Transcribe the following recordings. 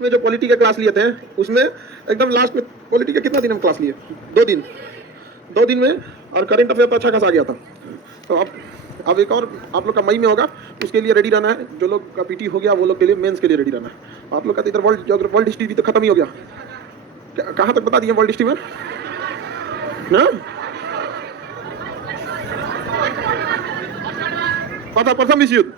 में जो पॉलिटी का क्लास लिए थे उसमें एकदम लास्ट में पॉलिटी का कितना दिन हम क्लास लिए? 2 दिन। 2 दिन में और करंट अफेयर तो अच्छा खासा आ गया था। तो अब एक और आप लोग का मई में होगा, उसके लिए रेडी रहना है। जो लोग का पीटी हो गया वो लोग के लिए मेंस के लिए रेडी रहना है। आप लोग का तो इधर वर्ल्ड हिस्ट्री भी तो खत्म ही हो गया। कहाँ तक बता दिए वर्ल्ड हिस्ट्री में ना? पता प्रथम विश्व युद्ध,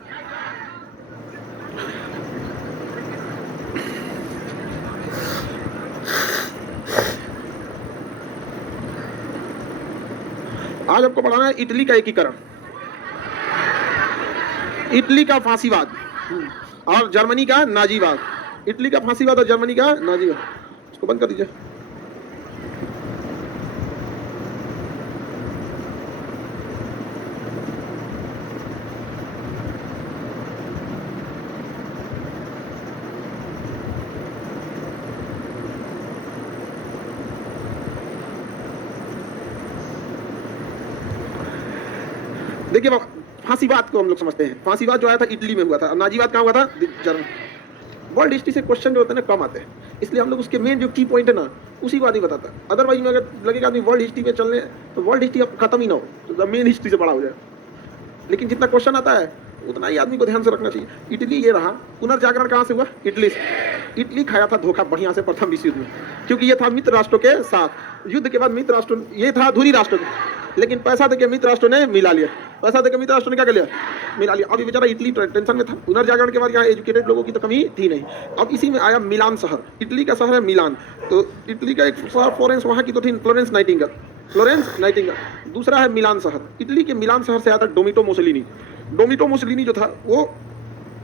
आज आपको पढ़ाना है इटली का एकीकरण, इटली का फांसीवाद और जर्मनी का नाजीवाद। इटली का फांसीवाद और जर्मनी का नाजीवाद। इसको बंद कर दीजिए। देखिए फांसीवाद को हम लोग समझते हैं। फांसीवाद जो आया था इटली में हुआ था, नाजीवाद कहाँ हुआ था? जर्मनी। वर्ल्ड हिस्ट्री से क्वेश्चन जो होते हैं ना कम आते हैं, इसलिए हम लोग उसके मेन जो की पॉइंट है ना उसी को आदमी बताता है। अदरवाइज में अगर लगेगा आदमी वर्ल्ड हिस्ट्री में चलने तो वर्ल्ड हिस्ट्री अब खत्म ही ना हो, तो मेन हिस्ट्री से बड़ा हो जाए। लेकिन जितना क्वेश्चन आता है उतना ही आदमी को ध्यान से रखना चाहिए। इटली ये रहा, पुनर्जागरण कहाँ से हुआ? इटली से। इटली खाया था धोखा बढ़िया से प्रथम विश्व युद्ध में, क्योंकि ये था मित्र राष्ट्रों के साथ। युद्ध के बाद मित्र राष्ट्रों, ये था धुरी राष्ट्र, लेकिन पैसा देके मित्र राष्ट्रों ने मिला लिया। पैसा देके मित्र राष्ट्रों ने क्या कर लिया? मिला लिया। अब ये बेचारा इटली टेंशन में था। पुनर्जागरण के बाद यहाँ एजुकेटेड लोगों की तो कमी थी नहीं। अब इसी में आया मिलान शहर। इटली का शहर है मिलान। तो इटली का एक शहर फ्लोरेंस, वहाँ की तो थी फ्लोरेंस नाइटिंगेल। दूसरा है मिलान शहर। इटली के मिलान शहर से आया था डोमिटो मुसोलिनी। डोमिटो मुसोलिनी जो था वो,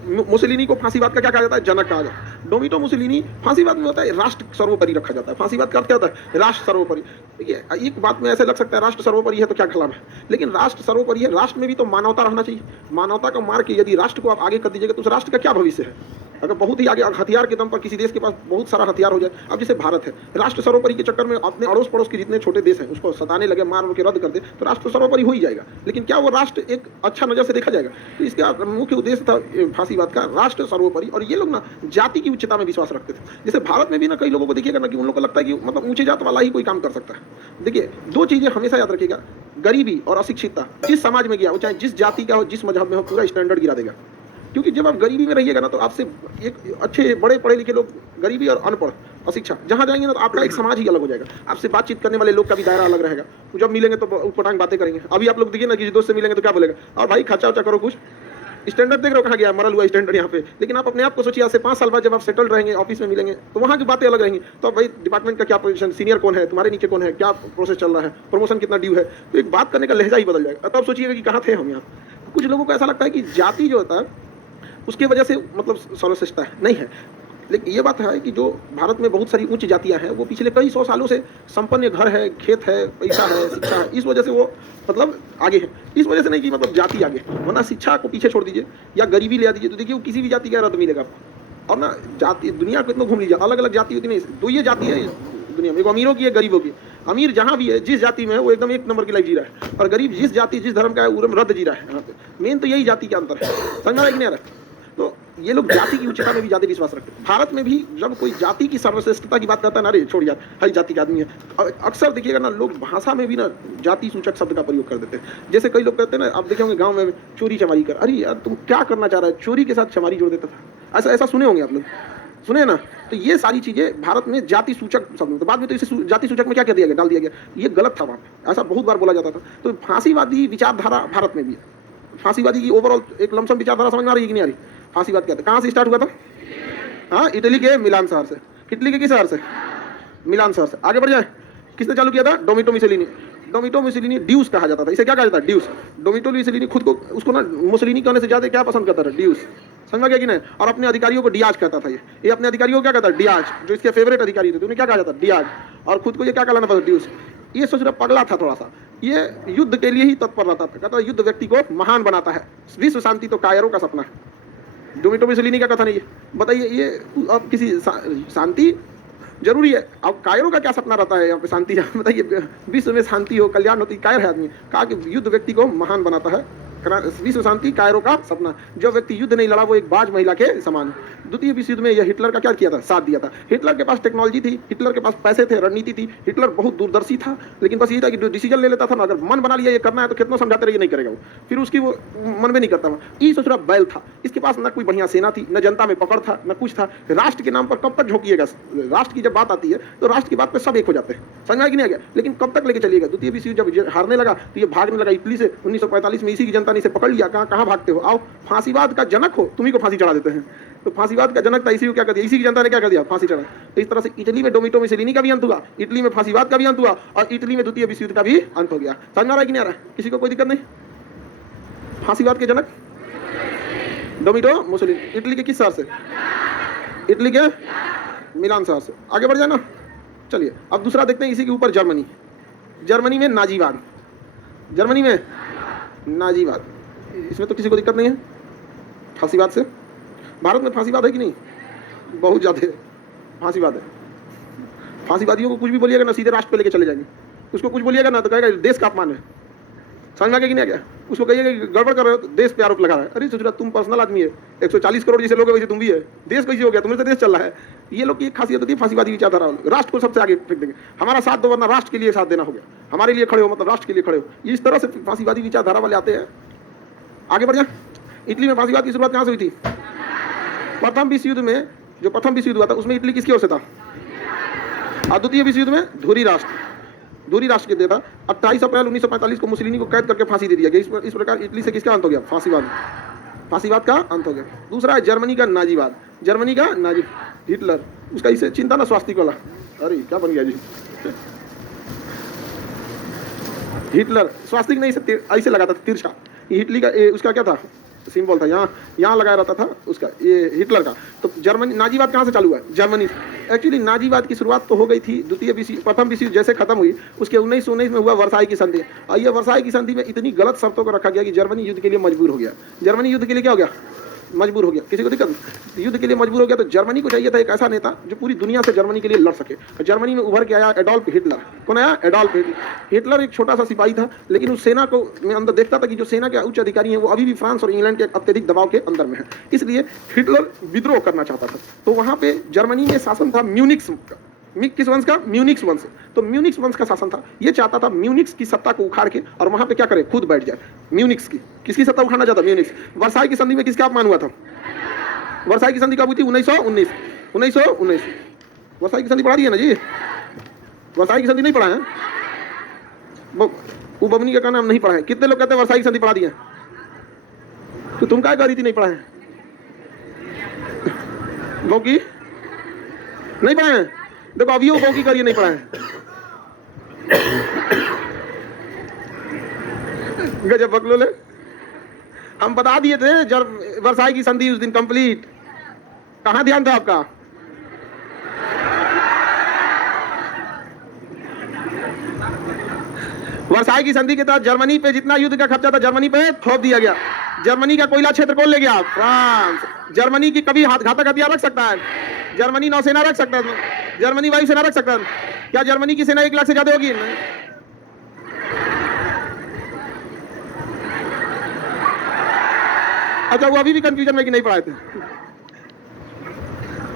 मुसोलिनी को फांसीवाद का क्या कहा जाता है? जनक कहा जाता है। डोमिटो मुसोलिनी, फांसीवाद में होता है राष्ट्र सर्वोपरि रखा जाता है। फांसीवाद का अर्थ क्या होता है? राष्ट्र सर्वोपरि। देखिए एक बात में ऐसे लग सकता है राष्ट्र सर्वोपरि है तो क्या खिलाफ है, लेकिन राष्ट्र सर्वोपरि है, राष्ट्र में भी तो मानवता रहना चाहिए। मानवता को मार के यदि राष्ट्र को आप आगे कर दीजिएगा तो उस राष्ट्र का क्या भविष्य है? अगर बहुत ही आगे हथियार के दम पर किसी देश के पास बहुत सारा हथियार हो जाए, अब जैसे भारत है, राष्ट्र सर्वोपरि के चक्कर में अपने अड़ोस पड़ोस के जितने छोटे देश हैं उसको सताने लगे, मार के रद्द कर दे, तो राष्ट्र सर्वोपरि हो ही जाएगा। लेकिन क्या वो राष्ट्र एक अच्छा नजर से देखा जाएगा? तो इसका मुख्य उद्देश्य था फांसीवाद का राष्ट्र सर्वोपरि। और ये लोग ना जाति की उच्चता में विश्वास रखते थे। जैसे भारत में भी ना कई लोगों को देखिएगा ना कि उन लोगों को लगता है कि मतलब ऊंचे जात वाला ही कोई काम कर सकता है। देखिए दो चीजें हमेशा याद रखिएगा, गरीबी और अशिक्षितता जिस समाज में गया वो चाहे जिस जाति का हो, जिस मजहब में हो, पूरा स्टैंडर्ड गिरा देगा। क्योंकि जब आप गरीबी में रहिएगा ना तो आपसे एक अच्छे बड़े पढ़े लिखे लोग, गरीबी और अनपढ़ अशिक्षा जहाँ जाएंगे ना तो आपका एक समाज ही अलग हो जाएगा। आपसे बातचीत करने वाले लोग का भी दायरा अलग रहेगा। जब मिलेंगे तो उटपटांग बातें करेंगे। अभी आप लोग देखिए ना किसी दोस्त से मिलेंगे तो क्या बोलेगा? और भाई खर्चा उर्चा करो, कुछ स्टैंडर्ड देख रहे हो कहाँ गया? मरल हुआ स्टैंडर्ड यहाँ पे। लेकिन आप अपने आप को सोचिए, आज से 5 साल बाद जब आप सेटल रहेंगे, ऑफिस में मिलेंगे तो वहाँ की बातें अलग रहेंगी। तो भाई डिपार्टमेंट का क्या पोजीशन, सीनियर कौन है, तुम्हारे नीचे कौन है, क्या प्रोसेस चल रहा है, प्रमोशन कितना ड्यू है, तो एक बात करने का लहजा ही बदल जाएगा। तब सोचिएगा कि कहाँ थे हम यहाँ। कुछ लोगों को ऐसा लगता है कि जाति जो होता है उसकी वजह से मतलब सर्वश्रेष्ठता है, नहीं है। लेकिन ये बात है कि जो भारत में बहुत सारी उच्च जातियां हैं वो पिछले कई 100 सालों से संपन्न, घर है, खेत है, पैसा है, शिक्षा है, इस वजह से वो मतलब आगे है। इस वजह से नहीं कि मतलब जाति आगे, वरना शिक्षा को पीछे छोड़ दीजिए या गरीबी ले आ दीजिए तो देखिए वो किसी भी जाति का रद्द मिलेगा आपको। और ना जाति दुनिया को इतना घूम लीजिए, अलग अलग जाति होती नहीं, दो ये जाति है दुनिया में, एक अमीरों की है, गरीबों की। अमीर जहाँ भी है, जिस जाति में है वो एकदम एक नंबर की लाइफ जी रहा है, और गरीब जिस जाति जिस धर्म का है वो रद्द जी रहा है। यहाँ पे मेन तो यही जाति का अंतर है, समझ में आ रहा है कि नहीं आ रहा है? तो ये लोग जाति की उच्चता में भी ज्यादा विश्वास रखते हैं। भारत में भी जब कोई जाति की सर्वश्रेष्ठता की बात करता है ना, अरे छोड़ यार हर जाति के आदमी है, अक्सर देखिएगा ना लोग भाषा में भी ना जाति सूचक शब्द का प्रयोग कर देते हैं। जैसे कई लोग कहते हैं ना, आप देखे होंगे गांव में चोरी चमारी कर, अरे यार तुम क्या करना चाह रहा है, चोरी के साथ चमारी जोड़ देता था, ऐसा ऐसा सुने होंगे आप लोग, सुने ना? तो ये सारी चीजें भारत में जाति सूचक शब्द, तो बाद में तो इसे जाति सूचक में क्या कह दिया गया, डाल दिया गया। ये गलत था, वहाँ पे ऐसा बहुत बार बोला जाता था। तो फांसीवादी विचारधारा भारत में भी है। फांसीवादी की ओवरऑल एक लमसम विचारधारा समझ में आ रही है कि नहीं आ रही? फांसीवाद क्या था, कहाँ से स्टार्ट हुआ था? हाँ, इटली के मिलान शहर से। इटली के किस शहर से? मिलान शहर से। आगे बढ़ जाए, किसने चालू किया था? डोमिटो मुसोलिनी। डोमिटो मुसोलिनी ड्यूस कहा जाता था, इसे क्या कहा जाता है? ड्यूस। डोमिटो मुसोलिनी खुद को, उसको ना मुसोलिनी कहने से ज्यादा क्या पसंद करता था? ड्यूस। समझ में गया कि नहीं? और अपने अधिकारियों को डियाज कहता था। ये अपने अधिकारियों को क्या कहता है? डियाज। जो इसके फेवरेट अधिकारी थे उन्हें क्या कहा जाता? डियाज। और खुद को ये क्या कहलाना था? ड्यूस। ये सोच रहा पगला था थोड़ा सा, ये युद्ध के लिए ही तत्पर रहता था। कहता युद्ध व्यक्ति को महान बनाता है, विश्व शांति तो कायरों का सपना है। डोमिटो मुसोलिनी का कथन नहीं है। बताइए ये अब किसी शांति जरूरी है, अब कायरों का क्या सपना रहता है यहाँ पे? शांति। बताइए विश्व में शांति हो, कल्याण होती, कायर है आदमी। कहा कि युद्ध व्यक्ति को महान बनाता है, विश्व शांति कायरों का सपना। जो व्यक्ति युद्ध नहीं लड़ा वो एक बाज महिला के समान है। द्वितीय विश्व युद्ध में यह हिटलर का क्या किया था, साथ दिया था। हिटलर के पास टेक्नोलॉजी थी, हिटलर के पास पैसे थे, रणनीति थी, हिटलर बहुत दूरदर्शी था, लेकिन बस ये था कि जो डिसीजन ले लेता था ना, अगर मन बना लिया ये करना है तो कितना समझाते रहिए नहीं करेगा वो, फिर उसकी वो मन में नहीं करता वो। ये सोच रहा बैल था, इसके पास ना कोई बढ़िया सेना थी, न जनता में पकड़ था, न कुछ था। राष्ट्र के नाम पर कब तक झोंकिएगा? राष्ट्र की जब बात आती है तो राष्ट्र की बात पे सब एक हो जाते हैं, समझ में कि नहीं आ गया? लेकिन कब तक लेके चलिएगा? द्वितीय विश्व युद्ध जब हारने लगा तो ये भागने लगा इटली से। 1945 में इसी की जनता ने इसे पकड़ लिया, कहाँ कहाँ भागते हो, आओ फांसीवाद का जनक हो, तुम्ही को फांसी चढ़ा देते हैं। तो फांसीवाद का जनक था, इसी को क्या कर दिया, इसी की जनता ने क्या कर दिया, फांसी चढ़ा। तो इस तरह से इटली में डोमिटो मुसोलिनी का भी अंत हुआ, इटली में फांसीवाद का भी अंत हुआ, और इटली में द्वितीय विश्व युद्ध का भी अंत हो गया। समझ में आ रहा है कि नहीं आ रहा है? किसी को कोई दिक्कत नहीं? फांसीवाद के जनक डोमिटो मुसोलिनी, इटली के किस शहर से? इटली के मिलान शहर से। आगे बढ़ जाए ना, चलिए अब दूसरा देखते हैं इसी के ऊपर, जर्मनी। जर्मनी में नाजीवाद, जर्मनी में नाजीवाद, इसमें तो किसी को दिक्कत नहीं है फांसीवाद से। भारत में फांसीवाद है कि नहीं? बहुत ज़्यादा फांसीवाद है। फांसीवादियों को कुछ भी बोलिएगा ना सीधे राष्ट्र पे लेके चले जाएंगे, उसको कुछ बोलिएगा ना तो कहेगा देश का अपमान है। समझ में आ गया कि नहीं आ गया? उसको कहिएगा कि गड़बड़ कर रहे हो तो देश पे आरोप लगा रहा है। अरे सोच रहा तुम पर्सनल आदमी है, 140 करोड़ जैसे लोग है वैसे तुम भी है, देश कैसे हो गया? तुम्हें तो देश चल रहा है। ये लोग की खासियत होती है फांसीवादी विचारधारा, राष्ट्र को सबसे आगे फेंक देंगे। हमारा साथ दो वरना राष्ट्र के लिए साथ देना हो गया, हमारे लिए खड़े हो मतलब राष्ट्र के लिए खड़े हो। ये इस तरह से फांसीवादी विचारधारा वाले आते हैं। आगे बढ़ जाए, इटली में फांसीवाद की शुरुआत कहाँ से हुई थी? प्रथम विश्व युद्ध में, जो प्रथम विश्व युद्ध हुआ था उसमें इटली किसकी ओर से था? और द्वितीय विश्व युद्ध में धुरी राष्ट्र के दिया था। 28 अप्रैल 1945 को मुसोलिनी को कैद करके फांसी दे दिया गया। इस प्रकार इटली से किसका अंत हो गया? फांसीवाद का अंत हो गया। दूसरा है जर्मनी का नाजीवाद, जर्मनी का नाजी हिटलर, उसका इसे चिंता ना स्वास्तिक वाला, अरे क्या बन गया जी हिटलर, स्वास्तिक नहीं ऐसे लगा था तिरछा। हिटली का उसका क्या था सिंबल था, यहाँ लगाया रहता था उसका, ये हिटलर का। तो जर्मनी, नाजीवाद कहाँ से चालू हुआ? जर्मनी। एक्चुअली नाजीवाद की शुरुआत तो हो गई थी प्रथम विश्व जैसे खत्म हुई, उसके 1919 में हुआ वर्साई की संधि। और यह वर्साई की संधि में इतनी गलत शर्तों को रखा गया कि जर्मनी युद्ध के लिए मजबूर हो गया। जर्मनी युद्ध के लिए क्या हो गया? मजबूर हो गया। किसी को दिक्कत? युद्ध के लिए मजबूर हो गया। तो जर्मनी को चाहिए था एक ऐसा नेता जो पूरी दुनिया से जर्मनी के लिए लड़ सके। जर्मनी में उभर के आया एडोल्फ हिटलर। कौन आया? Adolf Hitler. हिटलर एक छोटा सा सिपाही था, लेकिन उस सेना को में अंदर देखता था कि जो सेना के उच्च अधिकारी हैं वो अभी भी फ्रांस और इंग्लैंड के अत्यधिक दबाव के अंदर में है, इसलिए हिटलर विद्रोह करना चाहता था। तो वहाँ पे जर्मनी में शासन था म्यूनिक्स का। किस वंश का? म्यूनिक्स वंश। तो म्यूनिक्स वंश का शासन था। ये चाहता था म्यूनिक्स की सत्ता को उखाड़ के और वहाँ पे क्या करे, खुद बैठ जाए। म्यूनिक्स की किसकी सत्ता उखाड़ना चाहता? म्यूनिक्स। वर्साई की संधि में किसका अपमान हुआ था? वर्साई की संधि कब हुई थी? 1919। वर्साई की संधि पढ़ा दी है ना जी? वर्साई की संधि नहीं पढ़ा है? वो बबनी का नाम नहीं पढ़ा है। कितने लोग कहते हैं वर्साई की संधि पढ़ा दी है? तो तुम क्या कह रही थी नहीं पढ़ा है? बौकी नहीं पढ़ा है? देखो अभी वो बौकी करिए नहीं पढ़ा है। गजब बकलोल है। हम बता दिए थे जब वर्साई की संधि उस दिन कंप्लीट, कहां ध्यान था आपका? वर्साई की संधि के तहत जर्मनी पे जितना युद्ध का खर्चा था जर्मनी पे थोप दिया गया। जर्मनी का कोयला क्षेत्र कौन ले गया? फ्रांस। जर्मनी की कभी घातक हथियार रख सकता है? जर्मनी नौसेना रख सकता है? जर्मनी वायुसेना रख सकता है? क्या जर्मनी की सेना 1 लाख से ज्यादा होगी? अच्छा, वो अभी भी कंफ्यूजन में कि नहीं पढ़ाए थे।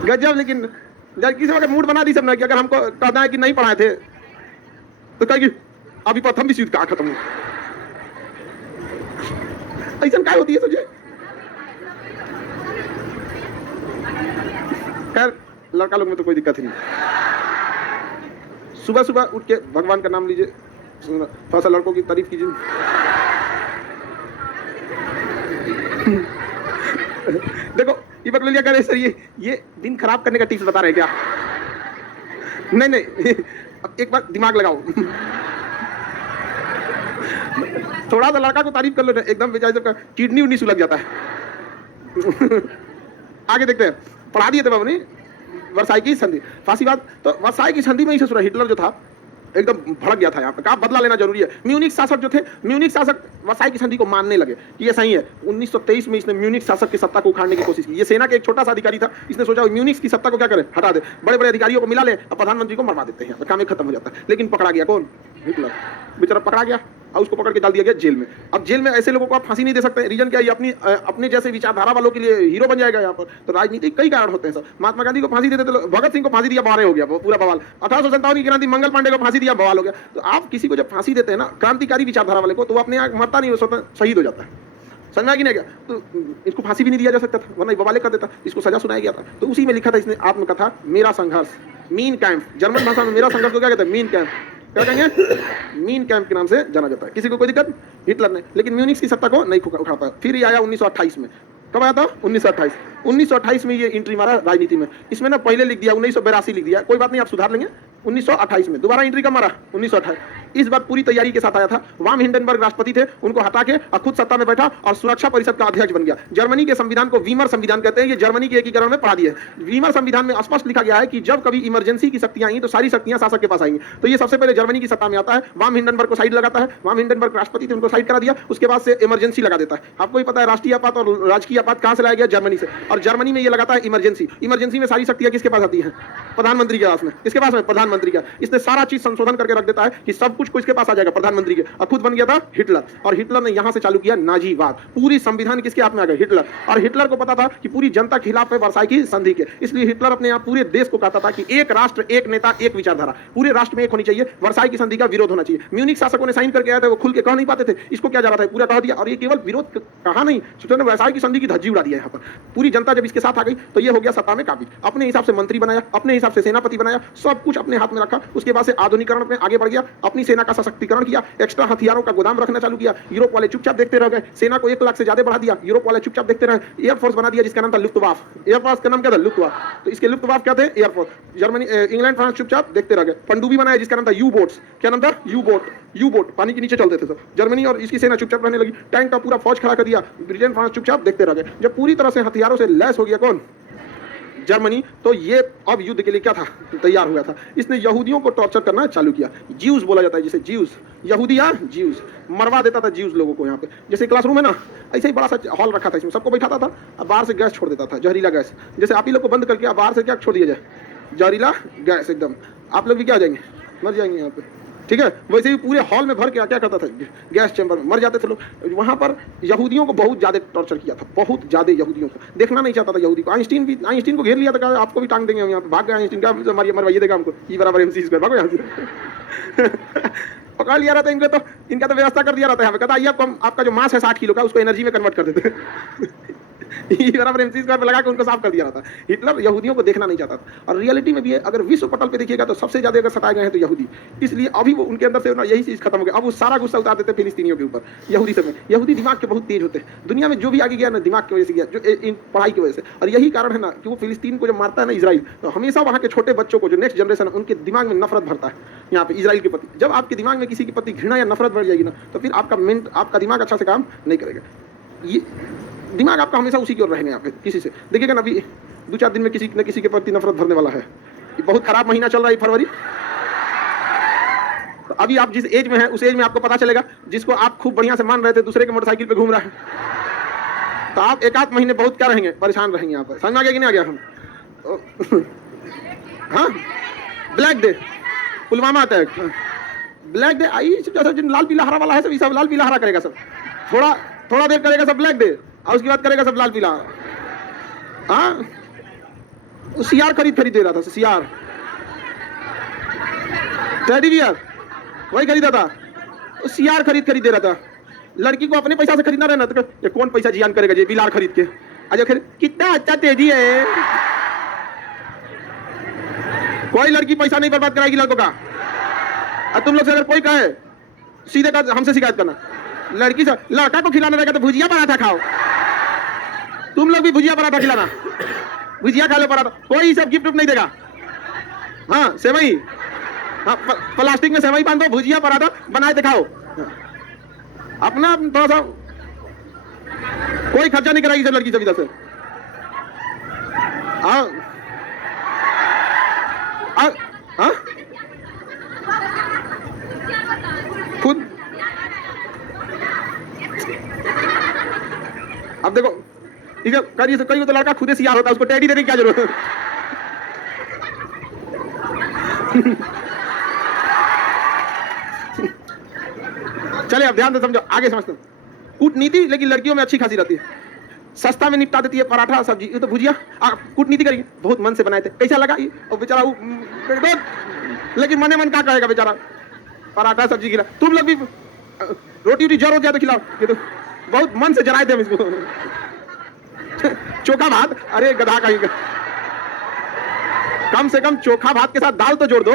गजब। लेकिन जब किसी वक्त मूड बना दी सबने कि अगर हमको कहना है कि नहीं पढ़ाए थे तो कहेगी अभी प्रथम विश्व युद्ध कहाँ खत्म हुआ? ऐसा क्या होती है सोचिए। खैर लड़का लोग में तो कोई दिक्कत ही नहीं। सुबह सुबह उठ के भगवान का नाम लीजिए, थोड़ा सा लड़कों की तारीफ कीजिए। देखो ये बकलोलिया कह रहे सर ये दिन खराब करने का टिप्स बता रहे हैं क्या? नहीं अब एक बार दिमाग लगाओ। थोड़ा सा लड़का को तारीफ कर लो, एकदम बेचारे सबका किडनी उडनी सुलग जाता है। आगे देखते हैं। पढ़ा दिए थे बाबू ने वर्साई की संधि, फांसीवाद। तो वर्साई की संधि में ही से हिटलर जो था एकदम भड़क गया था। यहाँ पे कहा बदला लेना जरूरी है। म्यूनिक शासक जो थे, म्यूनिक शासक वर्साई की संधि को मानने लगे कि ये सही है। 1923 में इसने म्यूनिक शासक की सत्ता को उखाड़ने की कोशिश की। ये सेना के एक छोटा सा अधिकारी था, इसने सोचा म्यूनिक्स की सत्ता को क्या करे, हटा दे, बड़े बड़े अधिकारियों को मिला ले और प्रधानमंत्री को मरवा देते हैं, काम खत्म हो जाता है। लेकिन पकड़ा गया कौन? हिटलर। बेचारा पकड़ा गया। और उसको पकड़ के डाल दिया गया जेल में। अब जेल में ऐसे लोगों को आप फांसी नहीं दे सकते। रीजन क्या है? ये अपने जैसे विचारधारा वालों के लिए हीरो बन जाएगा यहाँ पर। तो राजनीतिक कई कारण होते हैं सर। महात्मा गांधी को फांसी देते थे, भगत सिंह को फांसी दिया, बारे हो गया पूरा बवाल। 1857 की क्रांति, मंगल पांडे को फांसी दिया, बवाल हो गया। तो आप किसी को जब फांसी देते हैं ना, क्रांतिकारी विचारधारा वाले को, तो वो अपने यहाँ मरता नहीं, वो स्वतः शहीद हो जाता है। समझा कि नहीं गया? तो इसको फांसी भी नहीं दिया जा सकता था, वरना बवाले कर देता, इसको सजा सुनाया गया था। तो उसी में लिखा था इसने आत्मकथा मेरा संघर्ष, मीन कैंप। जर्मन भाषा में मेरा संघर्ष को क्या कहते हैं? Mean camp. क्या कहेंगे? मीन कैंप के नाम से जाना जाता है। किसी को कोई दिक्कत? हिटलर ने लेकिन म्यूनिख की सत्ता को नहीं उखाड़ पाया। फिर ये आया 1928 में। कब आया था? 1928। 1928 में ये एंट्री मारा राजनीति में। इसमें ना पहले लिख दिया 1982 लिख दिया, कोई बात नहीं, आप सुधार लेंगे। 1928 में दोबारा एंट्री कब मारा? 1928। इस बार पूरी तैयारी के साथ आया था। वाम हिंडनबर्ग राष्ट्रपति थे, उनको हटा के खुद सत्ता में बैठा और सुरक्षा परिषद का अध्यक्ष बन गया। जर्मनी के संविधान को वीमर संविधान कहते हैं। ये जर्मनी के एकीकरण में पढ़ा दिया है। वीमर संविधान में स्पष्ट लिखा गया है कि जब कभी इमरजेंसी की शक्तियां आई तो सारी शक्तियां शासक के पास आएंगी। तो ये सबसे पहले जर्मनी की सत्ता में आता है, वाम हिंडनबर्ग को साइड लगाता है। वाम हिंडनबर्ग राष्ट्रपति थे, उनको साइड करा दिया, उसके बाद से इमरजेंसी लगा देता है। आपको ही पता है राष्ट्रीय आपात और राजकीय आपात कहां से लाया गया? जर्मनी से। और जर्मनी में ये लगाता है इमरजेंसी। इमरजेंसी में सारी शक्तियां किसके पास आती हैं? प्रधानमंत्री के पास में। किसके पास में? प्रधानमंत्री का। इसने सारा चीज संशोधन करके रख देता है कि सब कुछ किसके पास आ जाएगा? प्रधानमंत्री के। और खुद बन गया था हिटलर। और हिटलर ने यहां से चालू किया नाजीवाद। पूरी संविधान किसके हाथ में आ गया? हिटलर। और हिटलर को पता था कि पूरी जनता के खिलाफ है वर्साई की संधि के, इसलिए हिटलर अपने यहाँ पूरे देश को कहता था कि एक राष्ट्र, एक नेता, एक विचारधारा, पूरे राष्ट्र में एक होनी चाहिए। वर्साई की संधि का विरोध होना चाहिए। म्यूनिख शासकों ने साइन करके आया था, वो खुल के कह नहीं पाते थे, इसको क्या जा रहा था, पूरा कह दिया। और ये केवल विरोध कहा नहीं, वर्साई की संधि की धज्जी उड़ा दिया यहाँ पर। पूरी जनता जब इसके साथ आ गई तो ये हो गया सत्ता में काबिज। अपने हिसाब से मंत्री बनाया, अपने हिसाब से सेनापति बनाया, सब कुछ अपने हाथ में रखा। उसके बाद से आधुनिकरण में आगे बढ़ गया, अपनी सेना का सशक्तिकरण किया, एक्स्ट्रा हथियारों का गोदाम रखना चालू किया। यूरोप वाले चुपचाप देखते रह गए। सेना को 1 लाख से ज्यादा बढ़ा दिया, यूरोप वाले चुपचाप देखते रहे। एयरफोर्स बना दिया जिसका नाम था लुफ्टवाफ। एयरफोर्स का नाम क्या था? लुफ्टवाफ। तो इसके लुफ्टवाफ क्या थे? एयरफोर्स। जर्मनी, इंग्लैंड, फ्रांस चुपचाप देखते रह गए। पनडुब्बी बनाया जिसका नाम था यू बोट्स। क्या नाम था? You boat. यू बोट पानी के नीचे चलते थे सब। जर्मनी और इसकी सेना चुपचाप रहने लगी। टैंक का पूरा फौज खड़ा कर दिया। ब्रिटेन, फ्रांस चुपचाप देखते रह गए। जब पूरी तरह से हथियारों से लैस हो गया कौन? जर्मनी। तो ये अब युद्ध के लिए क्या था? तैयार हुआ था। इसने यहूदियों को टॉर्चर करना चालू किया। ज्यूज बोला जाता है जिसे, ज्यूज, यहूदी या ज्यूज, मरवा देता था ज्यूज लोगों को। यहाँ पे जैसे क्लासरूम है ना, ऐसे ही बड़ा सा हॉल रखा था, इसमें सबको बैठाता था। अब बाहर से गैस छोड़ देता था, जहरीला गैस। जैसे आप ही लोग को बंद करके अब बाहर से क्या छोड़ दिया जाए? जहरीला गैस एकदम। आप लोग भी क्या हो जाएंगे? मर जाएंगे यहाँ पे, ठीक है। वैसे ही पूरे हॉल में भर के क्या करता था? गैस चैम्बर में मर जाते थे लोग। वहां पर यहूदियों को बहुत ज्यादा टॉर्चर किया था, बहुत ज्यादा। यहूदियों को देखना नहीं चाहता था यहूदी को। आइंस्टीन को घेर लिया था, कहा आपको भी टांग देंगे हम यहाँ पे। भाग गया आइंस्टीन, क्या मरवाइए देगा हमको, E = mc², भागो यहाँ से। पकड़ लिया रहता इनको, तो इनका तो व्यवस्था कर दिया रहता है यहाँ पे। कहता आइए आपका जो मास है 60 किलो का, उसको एनर्जी में कन्वर्ट कर देते। E = mc² पे लगा के उनको साफ कर दिया रहता। हिटलर यहूदियों को देखना नहीं चाहता था। और रियलिटी में भी है, अगर विश्व पटल पे देखिएगा तो सबसे ज्यादा अगर सताए गए हैं तो यहूदी। इसलिए अभी वो उनके अंदर से ना यही चीज खत्म हो गया। अब वो सारा गुस्सा उतार देते फिलिस्तीनियों के ऊपर, यहूदी सब में। यहूदी दिमाग के बहुत तेज होते हैं। दुनिया में जो भी आगे गया ना, दिमाग की वजह से गया, जो इन पढ़ाई की वजह से। और यही कारण है ना कि वो फिलिस्तीन को जब मारता है ना इजराइल, तो हमेशा वहाँ के छोटे बच्चों को, जो नेक्स्ट जनरेशन है, उनके दिमाग में नफरत भरता है यहाँ पे इजराइल के प्रति। जब आपके दिमाग में किसी के प्रति घृणा या नफरत बढ़ जाएगी ना, तो फिर आपका दिमाग अच्छा से काम नहीं करेगा। ये दिमाग आपका हमेशा उसी की ओर रहेगा। यहाँ पे किसी से देखिएगा ना, अभी 2-4 दिन में किसी न किसी के प्रति नफरत भरने वाला है। ये बहुत खराब महीना चल रहा है फरवरी। तो अभी आप जिस एज में हैं उस एज में आपको पता चलेगा। जिसको आप खूब बढ़िया से मान रहे थे, दूसरे के मोटरसाइकिल पे घूम रहा है, तो आप 1-8 महीने बहुत क्या रहेंगे? परेशान रहेंगे। यहाँ पर समझ में आ गया कि नहीं आ गया? हम हाँ, black day, Pulwama attack, black day आई। जिन लाल पीला हरा वाला है, सब लाल पीला हरा करेगा। सब थोड़ा देर करेगा सब ब्लैक डे, और उसके बाद करेगा सब लाल पीला। हाँ, सियार खरीद दे रहा था, सियार, टेडी बियर वही खरीदा था। सियार खरीद दे रहा था। लड़की को अपने पैसा से खरीदना रहना, तो ये कौन पैसा जियान करेगा जी बिलार खरीद के? अच्छा खरीद, कितना अच्छा तेजी है। कोई लड़की पैसा नहीं बर्बाद कराएगी लड़कों का। और तुम लोग से अगर कोई कहे, सीधे का हमसे शिकायत करना। लड़की से लड़का को खिलाना रहेगा तो भुजिया पराठा खाओ। तुम लोग भी भुजिया पराठा खिलाना, भुजिया खा लो, पराठा। कोई सब गिफ्ट नहीं देगा। हाँ, सेवई, हाँ, प्लास्टिक में सेवई बांधो, भुजिया पराठा बनाए दिखाओ। अपना थोड़ा सा कोई खर्चा नहीं कराएगी सब लड़की सब इधर से। हाँ, हाँ, खुद अब देखो, कहीं तो लड़का खुद से यार होता है, उसको टेडी देने की क्या जरूरत है? चले अब ध्यान से समझो, आगे समझते हैं। कूटनीति लेकिन लड़कियों में अच्छी खासी रहती है, सस्ता में निपटा देती है, पराठा सब्जी, ये तो भुजिया। कूटनीति करिए, बहुत मन से बनाए थे, कैसा लगा ये, और बेचारा लेकिन मने मन क्या कहेगा बेचारा, पराठा सब्जी खिला। तुम लोग भी रोटी वोटी जर हो जाए तो खिलाओ, ये तो बहुत मन से जलाए थे हम इसको। चोखा भात, अरे गधा कहीं का, कम से कम चोखा भात के साथ दाल तो जोड़ दो।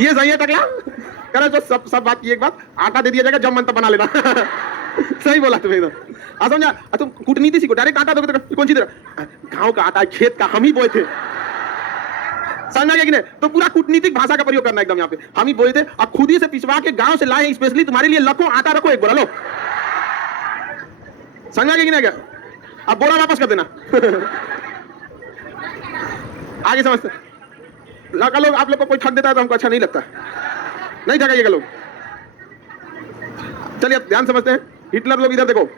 ये सही है टकला, करे तो सब बात की एक बात, आटा दे दिया जाएगा, जब मन तब बना लेना। सही बोला तुम्हें एकदम। समझा, तुम कूटनीति सीखो, डायरेक्ट आटा दोगे तो कौन सी तरह, गांव का आटा खेत का हम ही बोए थे, समझा गया कि नहीं? तो पूरा कूटनीतिक भाषा का प्रयोग करना एकदम यहाँ पे, हम ही बोए थे, अब खुद ही से पिसवा के गांव से लाए स्पेशली तुम्हारे लिए, लखो आटा रखो, एक बोरा लो, समझा गया कि नहीं? क्या अब बोरा वापस कर देना। आगे समझते, लड़का लोग आप लोग को कोई ठग देता है तो हमको अच्छा नहीं लगता, नहीं ठगाइएगा लोग। चलिए अब ध्यान समझते हैं, हिटलर लोग इधर देखो।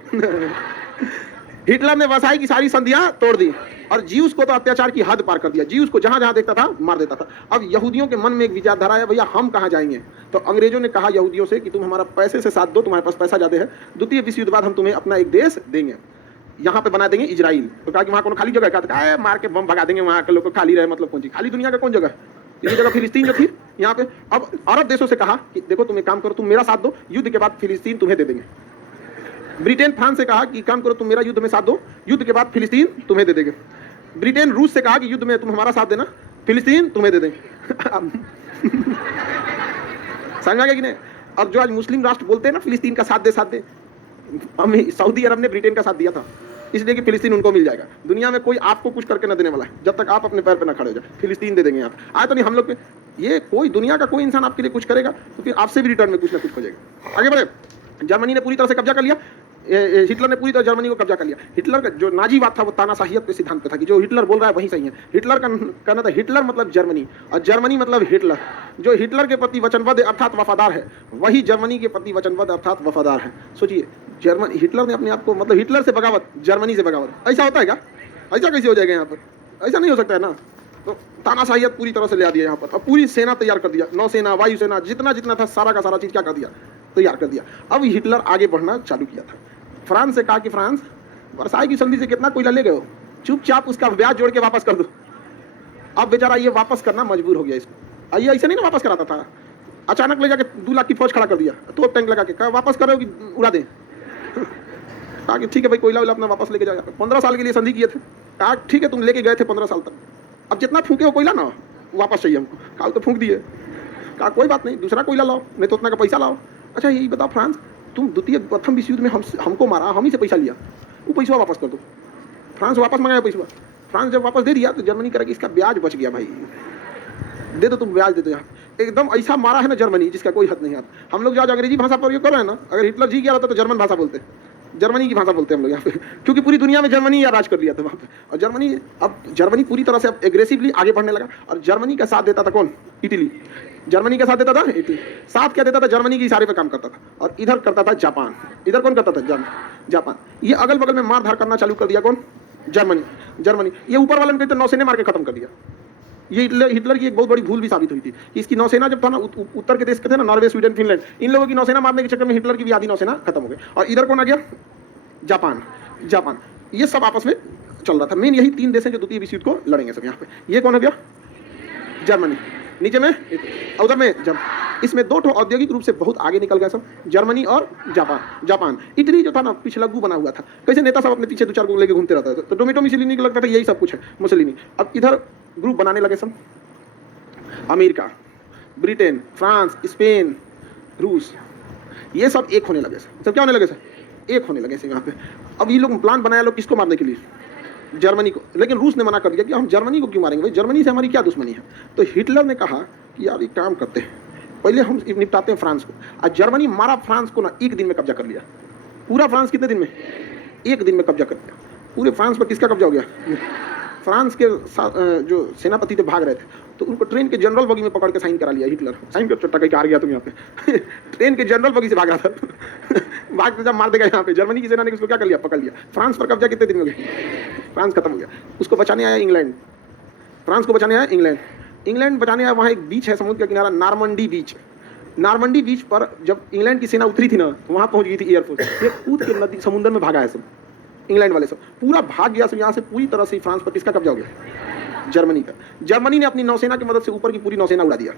हिटलर ने वसाई की सारी संधियां तोड़ दी और जीव्स को तो अत्याचार की हद पार कर दिया, जीव्स को जहां जहां देखता था मार देता था। अब यहूदियों के मन में एक विचारधारा है, भैया हम कहां जाएंगे, तो अंग्रेजों ने कहा यहूदियों से कि तुम हमारा पैसे से साथ दो, तुम्हारे पास पैसा ज्यादा है, द्वितीय विश्व युद्ध बाद हम तुम्हें अपना एक देश देंगे, यहाँ पे बना देंगे इजराइल। तो कहा कि वहां कौन खाली जगह, कहा मार के बम भगा देंगे, वहां के लोग को खाली रहे, मतलब कौन सी खाली दुनिया का कौन जगह, ये जगह फिलिस्तीन जो थी यहाँ पे। अब अरब देशों से कहा कि देखो तुम एक काम करो, तुम मेरा साथ दो, युद्ध के बाद फिलिस्तीन तुम्हें दे देंगे। ब्रिटेन फ्रांस से कहा कि काम करो, तुम मेरा युद्ध में साथ दो, युद्ध के बाद फिलिस्तीन तुम्हें दे देंगे। ब्रिटेन रूस से कहा कि युद्ध में तुम हमारा साथ देना, फिलिस्तीन तुम्हें दे देंगे। समझा गया कि नहीं? अब जो आज मुस्लिम राष्ट्र बोलते हैं ना फिलिस्तीन का साथ दे, हमें सऊदी अरब ने ब्रिटेन का साथ दिया था, इसलिए कि फिलिस्तीन उनको मिल जाएगा। दुनिया में कोई आपको कुछ करके ना देने वाला है जब तक आप अपने पैर पे ना खड़े हो जाए, फिलिस्तीन दे देंगे आप। आए तो नहीं हम लोग पे, ये कोई दुनिया का कोई इंसान आपके लिए कुछ करेगा तो फिर आपसे भी रिटर्न में कुछ ना कुछ खोजेगा। आगे बढ़े, जर्मनी ने पूरी तरह से कब्जा कर लिया, हिटलर ने पूरी तरह जर्मनी को कब्जा कर लिया। हिटलर का जो नाजीवाद था वो तानाशाहियत के सिद्धांत पे था कि जो हिटलर बोल रहा है वही सही है। हिटलर का कहना था हिटलर मतलब जर्मनी और जर्मनी मतलब हिटलर। जो हिटलर के प्रति वचनबद्ध अर्थात वफादार है वही जर्मनी के प्रति वचनबद्ध अर्थात वफादार है। सोचिए, जर्मनी, हिटलर ने अपने आप को, मतलब हिटलर से बगावत, जर्मनी से बगावत, ऐसा होता है क्या? ऐसा कैसे हो जाएगा यहाँ पर? ऐसा नहीं हो सकता है ना। तो तानाशाहियत पूरी तरह से ले आ दिया यहाँ पर, और पूरी सेना तैयार कर दिया, नौसेना, वायुसेना, जितना जितना था सारा का सारा चीज क्या कर दिया, तैयार कर दिया। अब हिटलर आगे बढ़ना चालू किया था। फ्रांस से कहा कि फ्रांस, वर्साई की संधि से कितना कोयला ले गए हो, चुपचाप उसका ब्याज जोड़ के वापस कर दो। अब बेचारा ये वापस करना मजबूर हो गया इसको। ये ऐसे नहीं ना वापस कराता था, अचानक ले जाके 2 लाख की फौज खड़ा कर दिया, तो टैंक लगा के कहा वापस करो कि उड़ा दें। कहा कि ठीक है भाई, कोयला वोला अपना वापस लेके जाओ। 15 साल के लिए संधि किए थे, कहा ठीक है तुम लेके गए थे 15 साल तक, अब जितना फूके हो कोयला ना वापस चाहिए हमको। कहा तो फूंक दिए, कहा कोई बात नहीं, दूसरा कोयला लाओ, नहीं तो उतना का पैसा लाओ। अच्छा यही बताओ फ्रांस, तुम प्रथम विश्व युद्ध में हमको मारा, हम ही से पैसा लिया, वो पैसा वापस कर दो। फ्रांस वापस मंगाया पैसा, फ्रांस जब वापस दे दिया तो जर्मनी करेगी इसका ब्याज बच गया, भाई दे दो, तुम ब्याज दे दो। यहाँ एकदम ऐसा मारा है ना जर्मनी जिसका कोई हद नहीं। हम लोग जो आज अंग्रेजी भाषा प्रयोग कर रहे हैं ना, अगर हिटलर जी गया रहता तो जर्मन भाषा बोलते, जर्मनी की भाषा बोलते हैं हम लोग यहाँ पे, क्योंकि पूरी दुनिया में जर्मनी या राज कर लिया था वहाँ पे। और जर्मनी, अब जर्मनी पूरी तरह से अब एग्रेसिवली आगे बढ़ने लगा। और जर्मनी का साथ देता था कौन? इटली। जर्मनी का साथ देता था इटली। साथ क्या देता था? जर्मनी की इशारे पे काम करता था। और इधर करता था जापान। इधर कौन करता था? जापान। ये अगल बगल में मार धार करना चालू कर दिया कौन? जर्मनी। ये ऊपर वाले में नौसेना मार के खत्म कर दिया। ये हिटलर की एक बहुत बड़ी भूल भी साबित हुई थी कि इसकी नौसेना जब था ना, उत्तर के देश के थे ना, नॉर्वे, स्वीडन, फिनलैंड, इन लोगों की नौसेना मारने के चक्कर में हिटलर की भी आधी नौसेना खत्म हो गई। और इधर कौन आ गया? जापान। ये सब आपस में चल रहा था। मेन यही 3 देश हैं जो द्वितीय विश्व युद्ध को लड़ेंगे सब यहाँ पे। ये कौन हो गया? जर्मनी। नीचे में उधर में इसमें 2 ठो औद्योगिक रूप से बहुत आगे निकल गया सब, जर्मनी और जापान। इटली जो था ना पिछलग्गू बना हुआ था, कैसे नेता सब अपने पीछे 2-4 को लेके घूमते रहता था, तो टोमेटो मुसोलिनी को लगता था यही सब कुछ है मुसोलिनी। अब इधर ग्रुप बनाने लगे सब, अमेरिका, ब्रिटेन, फ्रांस, स्पेन, रूस, ये सब एक होने लगे सब। क्या होने लगे सर? एक होने लगे सब यहाँ पे। अब ये लोग प्लान बनाया लोग किसको मारने के लिए? जर्मनी को। लेकिन रूस ने मना कर दिया कि हम जर्मनी को क्यों मारेंगे, भाई जर्मनी से हमारी क्या दुश्मनी है। तो हिटलर ने कहा कि यार एक काम करते हैं, पहले हम निपटाते हैं फ्रांस को। आज जर्मनी मारा फ्रांस को ना, 1 दिन में कब्जा कर लिया पूरा फ्रांस। कितने दिन में? 1 दिन में कब्जा कर लिया पूरे फ्रांस पर। किसका कब्जा हो गया? फ्रांस के जो सेनापति थे भाग रहे थे, तो उनको ट्रेन के जनरल बगी में पकड़ के साइन करा लिया हिटलर। साइन कर चट्टा कहीं हार गया तुम यहाँ पे। ट्रेन के जनरल बगी से भाग रहा था। भाग जब मार देगा यहाँ पे। जर्मनी की सेना ने उसको क्या कर लिया? पकड़ लिया। फ्रांस पर कब्जा कितने दिन में हो गया? फ्रांस खत्म हो गया। उसको बचाने आया इंग्लैंड। फ्रांस को बचाने आया इंग्लैंड, इंग्लैंड बचाने आया, वहाँ एक बीच है समुद्र का किनारा, नार्मंडी बीच। नार्मंडी बीच पर जब इंग्लैंड की सेना उतरी थी ना, तो वहाँ पहुँच गई थी एयरफोर्स, ये कूद के नदी समुद्र में भागा है सब, इंग्लैंड वाले सब पूरा भाग गया सब यहाँ से, पूरी तरह से फ्रांस पर किसका कब्जा हो गया? जर्मनी का। जर्मनी ने अपनी नौसेना की मदद से ऊपर की पूरी नौसेना उड़ा दिया,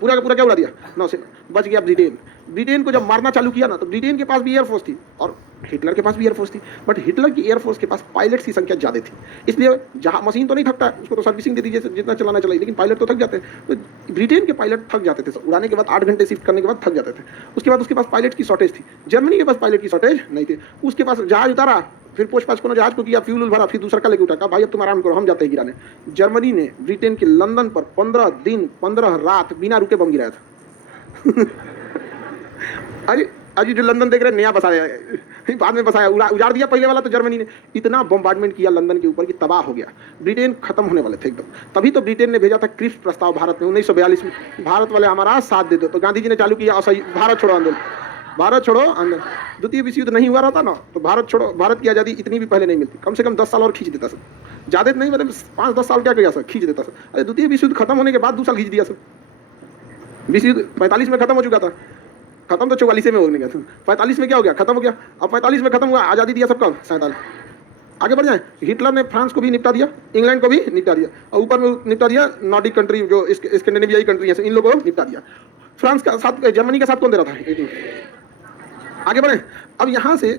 पूरा का पूरा क्या उड़ा दिया? नौसेना। बच गया ब्रिटेन। ब्रिटेन को जब मारना चालू किया ना, तो ब्रिटेन के पास भी एयरफोर्स थी और हिटलर के पास भी एयरफोर्स थी, बट हिटलर की एयरफोर्स के पास पायलट्स की संख्या ज़्यादा थी, इसलिए जहाँ मशीन तो नहीं थकता, उसको तो सर्विसिंग दे दीजिए जितना चलाना चलाइए, लेकिन पायलट तो थक जाते हैं। तो ब्रिटेन के पायलट थक जाते थे, उड़ाने के बाद 8 घंटे शिफ्ट करने के बाद थक जाते थे। उसके बाद उसके पास पायलट की शॉर्टेज थी। जर्मनी के पास पायलट की शॉर्टेज नहीं थी, उसके पास जहाज उतारा, फिर पोस्ट को जहाज को किया, फ्यूल भरा, फिर दूसरा का लेकर उठा, कहा भाई अब तुम आराम करो, हम जाते हैं गिराने। जर्मनी ने ब्रिटेन के लंदन पर 15 दिन 15 रात बिना रुके बम गिराया था। अरे अभी जो लंदन देख रहे हैं नया बसाया है, बाद में बसाया, उजाड़ दिया पहले वाला। तो जर्मनी ने इतना बम्बार्डमेंट किया लंदन के ऊपर कि तबाह हो गया, ब्रिटेन खत्म होने वाले थे एकदम। तभी तो ब्रिटेन ने भेजा था क्रिप्स प्रस्ताव भारत में 1942 में, भारत वाले हमारा साथ दे दो। तो गांधी जी ने चालू किया भारत छोड़ो आंदोलन, भारत छोड़ो आंदोलन। द्वितीय विश्व युद्ध नहीं हुआ रहता ना, तो भारत छोड़ो, भारत की आज़ादी इतनी भी पहले नहीं मिलती, कम से कम 10 साल और खींच देता सर, ज़्यादा नहीं मतलब 5-10 साल क्या किया सर, खींच देता सर। अरे द्वितीय विश्व युद्ध खत्म होने के बाद 2 साल खींच दिया सर। विश्व युद्ध 45 में खत्म हो चुका था, खत्म तो 44 में होने गया था, 45 में क्या हो गया, खत्म हो गया। अब 45 में खत्म हुआ, आज़ादी दिया सबका 47। आगे बढ़ जाए, हिटलर ने फ्रांस को भी निपटा दिया, इंग्लैंड को भी निपटा दिया, और ऊपर में निपटा दिया नॉर्डिक कंट्री जो स्कैंडिनेवियाई कंट्री है, इन लोगों को निपटा दिया। फ्रांस का साथ, जर्मनी का साथ कौन दे रहा था? आगे बढ़े, अब यहाँ से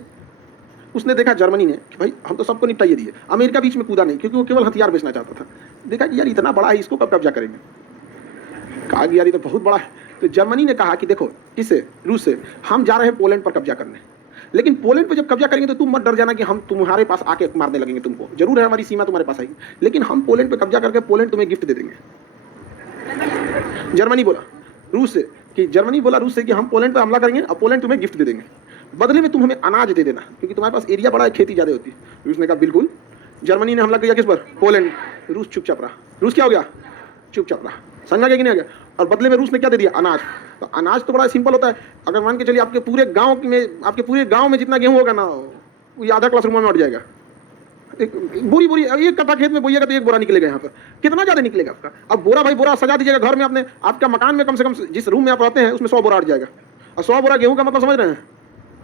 उसने देखा जर्मनी ने कि भाई हम तो सबको निपटाइए दिए, अमेरिका बीच में कूदा नहीं, क्योंकि वो केवल हथियार बेचना चाहता था। देखा कि यार इतना बड़ा है, इसको कब कब्जा करेंगे, कहा कि यार ये तो बहुत बड़ा है। तो जर्मनी ने कहा कि देखो, किससे? रूस से। हम जा रहे हैं पोलैंड पर कब्जा करने, लेकिन पोलैंड पर जब कब्जा करेंगे तो तुम मत डर जाना कि हम तुम्हारे पास आके मारने लगेंगे तुमको, जरूर है हमारी सीमा तुम्हारे पास आएगी, लेकिन हम पोलैंड पर कब्जा करके पोलैंड तुम्हें गिफ्ट दे देंगे। जर्मनी बोला रूस से कि जर्मनी बोला रूस से कि हम पोलैंड पर हमला करेंगे और पोलैंड तुम्हें गिफ्ट दे देंगे, बदले में तुम हमें अनाज दे देना, क्योंकि तुम्हारे पास एरिया बड़ा है, खेती ज़्यादा होती है। रूस ने कहा बिल्कुल। जर्मनी ने हमला किया किस पर? पोलैंड। रूस चुपचाप रहा। रूस क्या हो गया? चुपचाप रहा। समझा गया कि नहीं आ गया? और बदले में रूस ने क्या दे दिया? अनाज। तो अनाज तो बड़ा सिंपल होता है, अगर मान के चलिए आपके पूरे गांव में जितना गेहूं होगा ना, वो आधा क्लासरूम में अट जाएगा। एक बोरी एक कट्ठा खेत में बोइएगा तो 1 बोरा निकलेगा। यहाँ पर कितना ज्यादा निकलेगा आपका? अब बोरा भाई बोरा सजा दीजिएगा घर में अपने, आपका मकान में कम से कम जिस रूम में आप रहते हैं उसमें 100 बोरा अट जाएगा। और 100 बोरा गेहूं का मतलब समझ रहे हैं,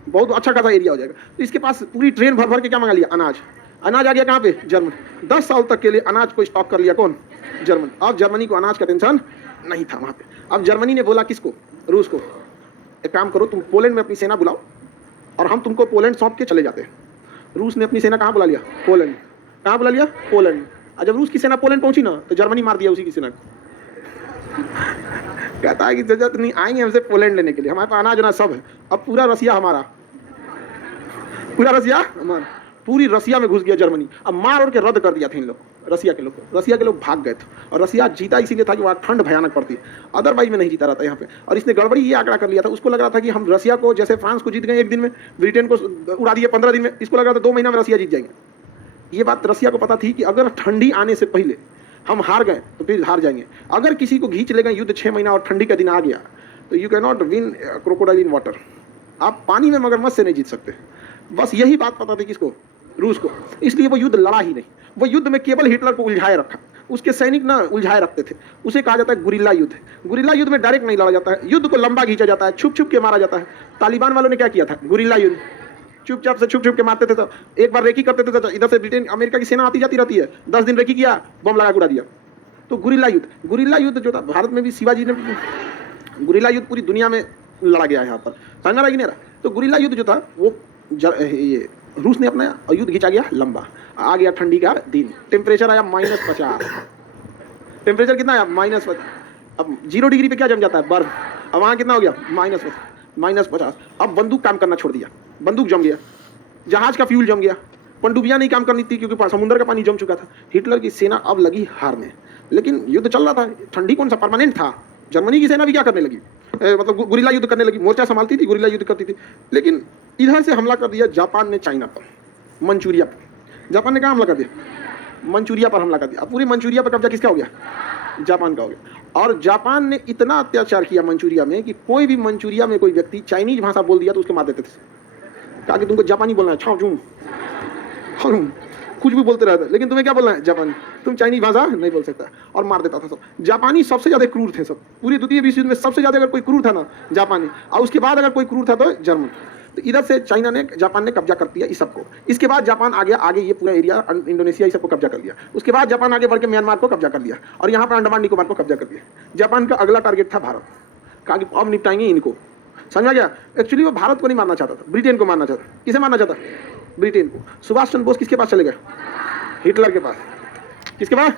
बहुत अच्छा खासा एरिया हो जाएगा। तो इसके पास पूरी ट्रेन भर भर के क्या मंगा लिया? अनाज। अनाज आ गया कहाँ पे? जर्मनी। 10 साल तक के लिए अनाज को स्टॉक कर लिया कौन? जर्मनी। अब जर्मनी को अनाज का टेंशन नहीं था वहाँ पे। अब जर्मनी ने बोला किसको? रूस को, एक काम करो तुम पोलैंड में अपनी सेना बुलाओ और हम तुमको पोलैंड सौंप के चले जाते हैं। रूस ने अपनी सेना कहाँ बुला लिया? पोलैंड। कहाँ बुला लिया? पोलैंड। और जब रूस की सेना पोलैंड पहुंची ना, तो जर्मनी मार दिया उसी की सेना को। कहता है कि जरूरत नहीं, आएंगे हमसे पोलैंड लेने के लिए, हमारे पास अनाज ना सब है। अब पूरा रसिया हमारा, पूरा रसिया हमारा, पूरी रसिया में घुस गया जर्मनी। अब मार और के रद्द कर दिया था इन लोग, रसिया के लोग भाग गए थे। और रसिया जीता इसीलिए था कि वहाँ ठंड भयानक पड़ती है, अदरवाइज में नहीं जीता रहता यहाँ पे। और इसने गड़बड़ी ये आंकड़ा कर लिया था, उसको लग रहा था कि हम रसिया को, जैसे फ्रांस को जीत गए 1 दिन में, ब्रिटेन को उड़ा दिया 15 दिन में, इसको लग रहा था 2 महीना में रसिया जीत जाएंगे। ये बात रसिया को पता थी कि अगर ठंडी आने से पहले हम हार गए तो फिर हार जाएंगे। अगर किसी को खींच लेगा युद्ध 6 महीना और ठंडी का दिन आ गया, तो you can not win crocodile in water. आप पानी में मगरमच्छ से नहीं जीत सकते। बस यही बात पता थी किसको? रूस को। इसलिए वो युद्ध लड़ा ही नहीं, वो युद्ध में केवल हिटलर को उलझाए रखा। उसके सैनिक ना उलझाए रखते थे, उसे कहा जाता है गुरिल्ला युद्ध। गुरिल्ला युद्ध में डायरेक्ट नहीं लड़ा जाता है, युद्ध को लंबा खींचा जाता है, छुप छुप के मारा जाता है। तालिबान वालों ने क्या किया था? गुरिल्ला युद्ध, चुपचाप से छुप छुप के मारते थे। तो एक बार रेकी करते थे तो इधर से ब्रिटेन अमेरिका की सेना आती जाती रहती है, 10 दिन रेकी किया, बम लगा उड़ा दिया। तो गुरिल्ला युद्ध जो था, भारत में भी शिवाजी ने, गुरिल्ला युद्ध पूरी दुनिया में लड़ा गया है यहाँ पर, समझ रहा कि नहीं रहा? तो गुरिल्ला युद्ध जो था वो ये रूस ने अपना युद्ध खींचा गया लंबा। आ गया ठंडी का दिन, टेम्परेचर आया -50। टेम्परेचर कितना आया? -50। अब 0 डिग्री पे क्या जम जाता है? बर्फ। अब वहाँ कितना हो गया? -50। अब बंदूक काम करना छोड़ दिया, बंदूक जम गया, जहाज का फ्यूल जम गया, पनडुब्बियां नहीं काम करनी थी क्योंकि समुद्र का पानी जम चुका था। हिटलर की सेना अब लगी हारने, लेकिन युद्ध चल रहा था। ठंडी कौन सा परमानेंट था? जर्मनी की सेना भी क्या करने लगी, मतलब गुरिल्ला युद्ध करने लगी, मोर्चा संभालती थी, गुरिल्ला युद्ध करती थी। लेकिन इधर से हमला कर दिया जापान ने चाइना पर, मंचूरिया पर। जापान ने कहाँ हमला कर दिया? मंचूरिया पर हमला कर दिया। अब पूरी मंचूरिया पर कब्जा किसका हो गया? जापान का हो गया। और जापान ने इतना अत्याचार किया मंचूरिया में कि कोई भी मंचूरिया में कोई व्यक्ति चाइनीज भाषा बोल दिया तो उसको मार देते थे, कहा कि तुमको जापानी बोलना है, छाओ चूम। कुछ भी बोलते रहते, लेकिन तुम्हें क्या बोलना है? जापानी। तुम चाइनीज भाषा नहीं बोल सकता, और मार देता था सब। जापानी सबसे ज्यादा क्रूर थे सब, पूरी द्वितीय विश्व युद्ध में सबसे ज्यादा अगर कोई क्रूर था ना, जापानी। और उसके बाद अगर कोई क्रूर था तो जर्मन। तो इधर से चाइना ने, जापान ने कब्जा कर दिया इस सबको। इसके बाद जापान आ गया आगे, ये पूरा एरिया इंडोनेशिया, इस सबको कब्जा कर लिया। उसके बाद जापान आगे बढ़ के म्यांमार को कब्जा कर लिया, और यहाँ पर अंडमान निकोबार को कब्जा कर लिया। जापान का अगला टारगेट था भारत, कहा कि अब निपटाएंगे इनको। समझ में आ गया? एक्चुअली वो भारत को नहीं मारना चाहता था, ब्रिटेन को मारना चाहता। किसे मारना चाहता? ब्रिटेन को। सुभाष चंद्र बोस किसके पास चले गए? हिटलर के पास। किसके पास?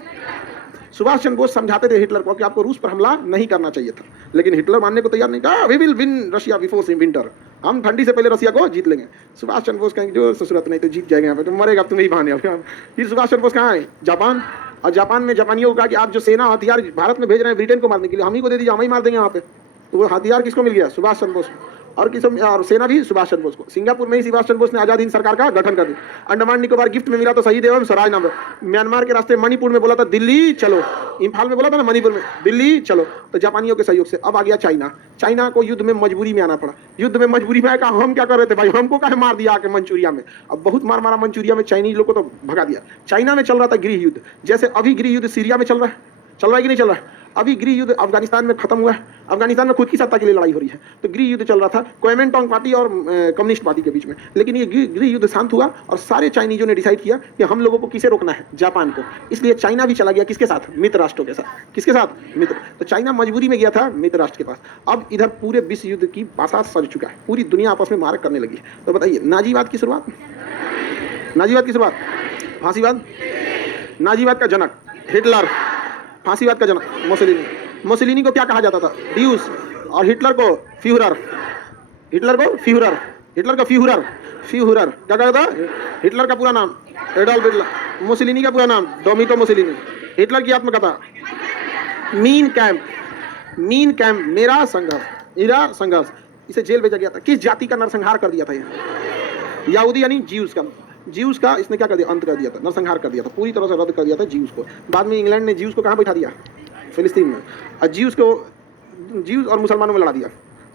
सुभाष चंद्र बोस समझाते थे हिटलर को कि आपको रूस पर हमला नहीं करना चाहिए था, लेकिन हिटलर मानने को तैयार नहीं था। We will win Russia before winter, हम ठंडी से पहले रशिया को जीत लेंगे। सुभाष चंद्र बोस कहेंगे जो सूरत नहीं तो जीत जाएगा, यहाँ पे तो मरेगा, तुम्हें ही बहाने। फिर सुभाष चंद्र बोस कहाँ है? जापान। और जापान में जापानियों को कहा कि आप जो सेना हथियार भारत में भेज रहे हैं ब्रिटेन को मारने के लिए, हम ही को दे दीजिए, हम ही मार देंगे यहाँ पे। तो वो हथियार किसको मिल गया? सुभाष चंद्र बोस। और सेना भी सुभाष चंद्र बोस को। सिंगापुर में ही सुभाष चंद्र बोस ने आजाद हिंद सरकार का गठन कर दिया। अंडमान निकोबार गिफ्ट में मिला तो शहीद एवं स्वराज नाम। म्यांमार के रास्ते मणिपुर में बोला था दिल्ली चलो, इम्फाल में बोला था ना मणिपुर में दिल्ली चलो। तो जापानियों के सहयोग से अब आ गया चाइना। चाइना को युद्ध में मजबूरी में आना पड़ा। युद्ध में मजबूरी में आया, हम क्या कर रहे थे भाई, हमको क्या मार दिया आके मंचूरिया में। अब बहुत मार मारा मंचूरिया में, चाइनीज लोग को तो भगा दिया। चाइना में चल रहा था गृह युद्ध, जैसे अभी गृह युद्ध सीरिया में चल रहा है। चल रहा है कि नहीं चल रहा है? अभी गृह युद्ध अफगानिस्तान में खत्म हुआ है। अफगानिस्तान में खुद की सत्ता के लिए लड़ाई हो रही है, तो गृह युद्ध चल रहा था क्वेमेंटोंग पार्टी और कम्युनिस्ट पार्टी के बीच में। लेकिन ये गृह युद्ध शांत हुआ और सारे चाइनीजों ने डिसाइड किया कि हम लोगों को किसे रोकना है? जापान को। इसलिए चाइना भी चला गया किसके साथ? मित्र राष्ट्रों के साथ। किसके साथ? मित्र। तो चाइना मजबूरी में गया था मित्र राष्ट्र के पास। अब इधर पूरे विश्व युद्ध की बासा सज चुका है, पूरी दुनिया आपस में मार करने लगी है। तो बताइए, नाजीवाद की शुरुआत, नाजीवाद की शुरुआत, फांसीवाद, नाजीवाद का जनक हिटलर, फांसीवाद का जनक मुसोलिनी। मुसोलिनी को क्या कहा जाता था? ड्यूस। और हिटलर को फ्यूहरर। हिटलर को फ्यूहरर, हिटलर का फ्यूहरर, फ्यूहरर क्या कहा था? हिटलर का पूरा नाम एडोल्फ हिटलर। मुसोलिनी का पूरा नाम डोमिटो मुसोलिनी। हिटलर की आत्मकथा मीन कैंप, मीन कैंप, मेरा संघर्ष, मेरा संघर्ष। इसे जेल भेजा गया था। किस जाति का नरसंहार कर दिया था? यहूदी यानी जीव्स का। जीव्स का इसने क्या कर दिया? अंत कर दिया था, नरसंहार कर दिया था, पूरी तरह से रद्द कर दिया था जीव्स को। बाद में इंग्लैंड ने जीव्स को कहाँ बैठा दिया? फिलिस्तीन में। और जीव्स को, जीव्स और मुसलमानों में लड़ा दिया।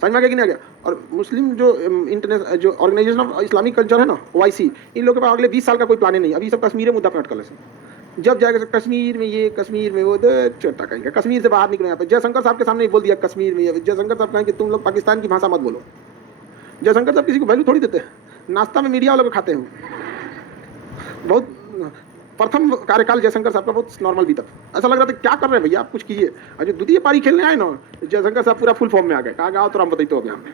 समझ में आ गया कि नहीं आ गया? और मुस्लिम जो इंटरनेशनल जो ऑर्गेनाइजेशन ऑफ इस्लामिक कल्चर है ना, OIC, इन लोगों के पास अगले 20 साल का कोई प्लान नहीं। अभी सब कश्मीर में मुद्दा पर अटकल है। जब जाएगा कश्मीर में ये, कश्मीर में वो, छोटा कहेंगे कश्मीर से बाहर निकलो। यहाँ पे जयशंकर साहब के सामने बोल दिया कश्मीर में। जयशंकर साहब कहेंगे तुम लोग पाकिस्तान की भाषा मत बोलो। जयशंकर साहब किसी को वैल्यू थोड़ी देते हैं, नाश्ता में मीडिया वालों को खाते हैं। बहुत प्रथम कार्यकाल जयशंकर साहब का बहुत नॉर्मल बीता। ऐसा लग रहा था क्या कर रहे हैं भैया, आप कुछ कीजिए। और जो द्वितीय पारी खेलने आए ना, जयशंकर साहब पूरा फुल फॉर्म में आ गए। कहा आओ तो हम बताइए तो अब यहाँ पे